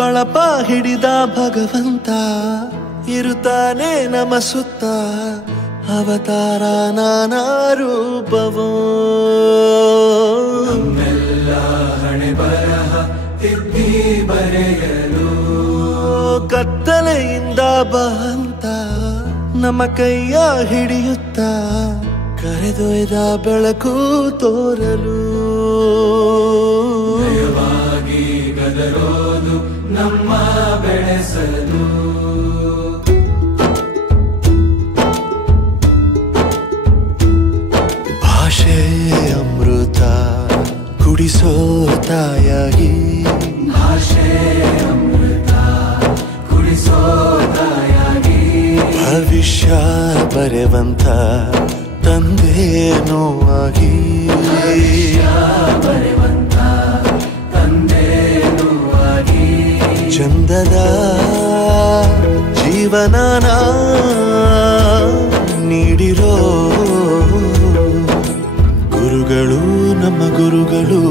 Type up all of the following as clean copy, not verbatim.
ಬಳಪ ಹಿಡಿದ ಭಗವಂತ ಇರುತ್ತಾನೆ ನಮ ಸುತ್ತ ಅವತಾರ ನಾನಾ ರೂಪವೋ ನಮ್ಮೆಲ್ಲ ಹಣೆ ಬರಹ ತಿದ್ದಿ ಬರೆಯಲು ಕತ್ತಲೆಯಿಂದ ಬಂತ ನಮ್ಮ ಕೈಯ ಹಿಡಿಯುತ್ತ ಕರೆದೊಯ್ದ ಬೆಳಕು ತೋರಲು ಭಯವಾಗಿ ಗದರೋದು ನಮ್ಮ ಬೆಳೆಸಲು ಭಾಷೆ ಅಮೃತ ಕುಡಿಸೋ ತಾಯಾಗಿ ಭಾಷೆ ಅಮೃತ ಕುಡಿಸೋ ತಾಯಾಗಿ ಭವಿಷ್ಯ ಬರೆವಂತ ತಂದೇನೋ ಆಗಿ ಬರೆವಂತ ತಂದೇನೋ ಆಗಿ ಚಂದದ ಜೀವನನ ನೀಡಿರೋ ಗುರುಗಳು ನಮ್ಮ ಗುರುಗಳು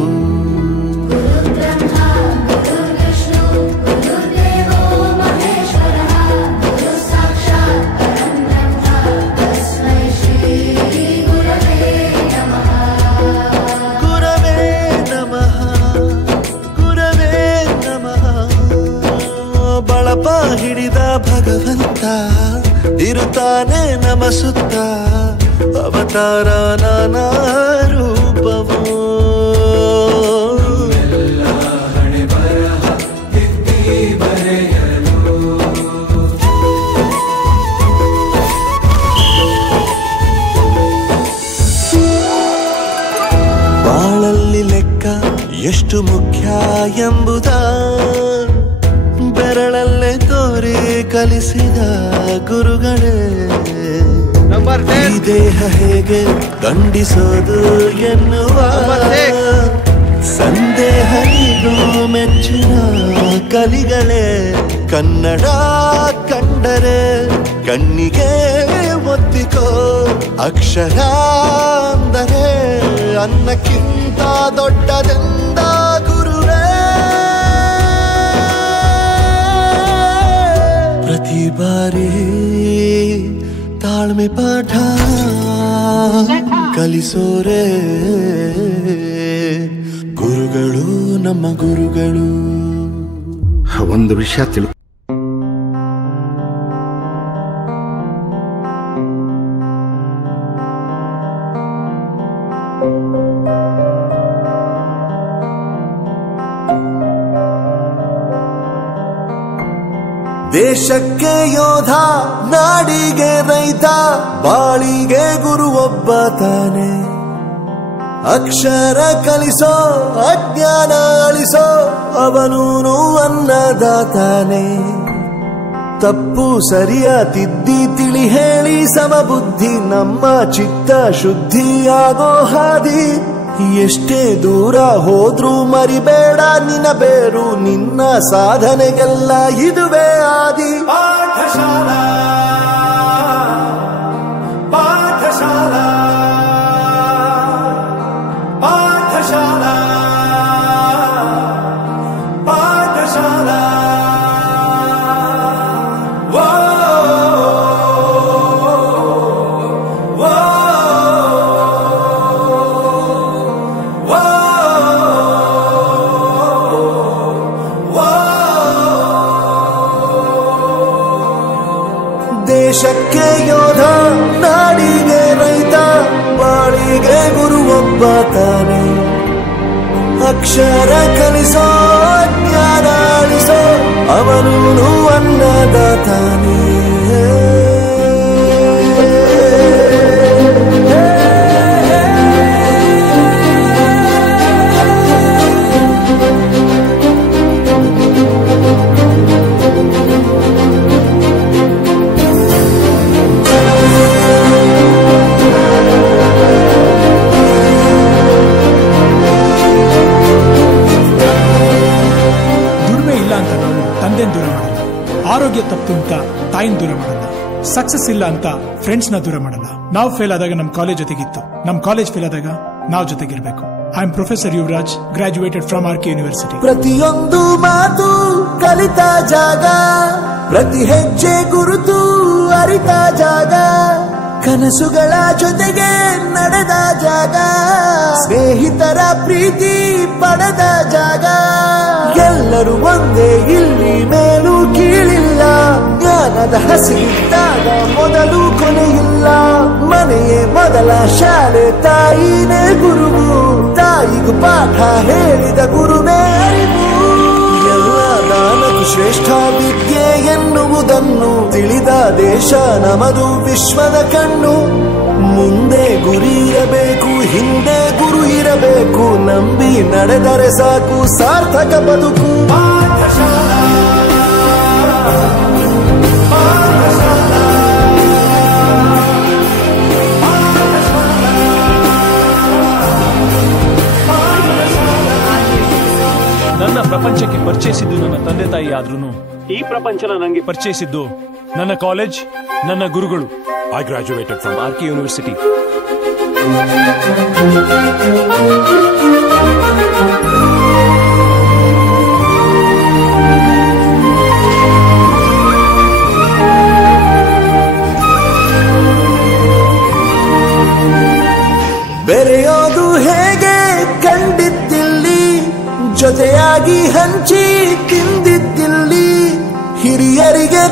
ಬಳಪ ಹಿಡಿದ ಭಗವಂತ ಇರುತ್ತಾನೆ ನಮ ಸುತ್ತ ಅವತಾರ ನಾನಾ ರೂಪವೋ ಎಲ್ಲ ಹಣೆ ಬರಹ ತಿದ್ದಿ ಬರೆಯಲು ಬಾಳಲ್ಲಿ ಲೆಕ್ಕ ಎಷ್ಟು ಮುಖ್ಯ ಎಂಬುದ ಬೆರಳಲ್ಲೇ ತೋರಿ ಕಲಿಸಿದ ಗುರುಗಳೇ ಈ ದೇಹ ಹೇಗೆ ದಂಡಿಸೋದು ಎನ್ನುವ ಸಂದೇಹ ಇದು ಮೆಚ್ಚಿನ ಕಲಿಗಳೇ ಕನ್ನಡ ಕಂಡರೆ ಕಣ್ಣಿಗೆ ಒತ್ತಿಕೋ ಅಕ್ಷರ ಅಂದರೆ ಅನ್ನಕ್ಕಿಂತ ದೊಡ್ಡದೆಂದ ಗುರುವೇ ಪ್ರತಿ ಬಾರಿ ತಾಳ್ಮೆ ಪಾಠ ಕಲಿಸೋರೆ ಗುರುಗಳು ನಮ್ಮ ಗುರುಗಳು ಒಂದು ವಿಷಯ ದೇಶಕ್ಕೆ ಯೋಧ ನಾಡಿಗೆ ರೈತ ಬಾಳಿಗೆ ಗುರು ಒಬ್ಬ ತಾನೆ ಅಕ್ಷರ ಕಲಿಸೋ ಅಜ್ಞಾನ ಅಳಿಸೋ ಅವನೂನು ಅನ್ನದಾತಾನೆ ತಪ್ಪು ಸರಿಯ ತಿದ್ದಿ ತಿಳಿ ಹೇಳಿ ಸಮಬುದ್ಧಿ ನಮ್ಮ ಚಿತ್ತ ಶುದ್ಧಿಯಾಗೋ ಹಾದಿ ಎಷ್ಟೇ ದೂರ ಹೋದ್ರೂ ಮರಿಬೇಡ ನಿನ್ನ ಬೇರು ನಿನ್ನ ಸಾಧನೆಗೆಲ್ಲ ಇದುವೇ ಆದಿ ಪಾಠಶಾಲಾ ಪಾಠಶಾಲಾ ಪಾಠಶಾಲಾ ಪಾಠಶಾಲಾ ದೇಶಕ್ಕೆ ಯೋಧ ನಾಡಿಗೆ ರೈತ ಬಾಳಿಗೆ ಗುರು ಒಬ್ಬ ತಾನೆ ಅಕ್ಷರ ಕಲಿಸೋ ಜ್ಞಾನ ಅಳಿಸೋ ಅವನೂನು ಅನ್ನದಾತಾನೆ ದೂರ ಮಾಡಲ್ಲ, ಆರೋಗ್ಯ ತಪ್ಪು ಅಂತ ತಾಯಿನ ದೂರ ಮಾಡಲ್ಲ, ಸಕ್ಸಸ್ ಇಲ್ಲ ಅಂತ ಫ್ರೆಂಡ್ಸ್ ನ ದೂರ ಮಾಡಲ್ಲ. ನಾವು ಫೇಲ್ ಆದಾಗ ನಮ್ ಕಾಲೇಜ್ ಜೊತೆಗಿತ್ತು, ನಮ್ ಕಾಲೇಜ್ ಫೇಲ್ ಆದಾಗ ನಾವ್ ಜೊತೆಗಿರ್ಬೇಕು. I am professor Yuvraj, graduated from R K university. ಪ್ರತಿಯೊಂದು ಮಾತು ಕಲಿತ ಜಾಗ, ಪ್ರತಿ ಹೆಜ್ಜೆ ಗುರುತು ಅರಿತ ಜಾಗ, ಕನಸುಗಳ ಜೊತೆಗೆ ನಡೆದ ಜಾಗ, ಸ್ನೇಹಿತರ ಪ್ರೀತಿ ಪಡೆದ ಜಾಗ. ಎಲ್ಲರೂ ಒಂದೇ, ಇಲ್ಲಿ ಮೇಲೂ ಕೀಳಿಲ್ಲ, ಜ್ಞಾನದ ಹಸಿರಿದ್ದಾಗ ಮೊದಲು ಕೊನೆಯಿಲ್ಲ. ಮನೆಯೇ ಮೊದಲ ಶಾಲೆ, ತಾಯಿನೇ ಗುರುವು, ತಾಯಿಗೂ ಪಾಠ ಹೇಳಿದ ಗುರುವೇ ಅರಿವು. ಎಲ್ಲ ದಾನಕ್ಕೂ ಶ್ರೇಷ್ಠ ವಿದ್ಯೆ ಎನ್ನುವುದನ್ನು ತಿಳಿದ ದೇಶ ನಮದು, ವಿಶ್ವದ ಕಣ್ಣು. ಮುಂದೆ ಗುರಿ ಇರಬೇಕು, ಹಿಂದೆ ಗುರು ಇರಬೇಕು, ನಂಬಿ ನಡೆದರೆ ಸಾಕು ಸಾರ್ಥಕ ಬದುಕು. ಪಾಠಶಾಲಾ ಪಾಠಶಾಲಾ ನನ್ನ ಪ್ರಪಂಚಕ್ಕೆ ಪರಿಚಯಿಸಿದ್ದು ನನ್ನ ತಂದೆ ತಾಯಿ ಆದ್ರೂ ಈ ಪ್ರಪಂಚನ ನನಗೆ ಪರಿಚಯಿಸಿದ್ದು ನನ್ನ ಕಾಲೇಜ್, ನನ್ನ ಗುರುಗಳು. I graduated from R K university. ಬೆರೆಯೋದು ಹೇಗೆ ಕಂಡಿದ್ದಿಲ್ಲಿ, ಜೊತೆಯಾಗಿ ಹಂಚಿ ತಿಂದಿದ್ದಿಲ್ಲಿ, ಹಿರಿಯರಿಗೆ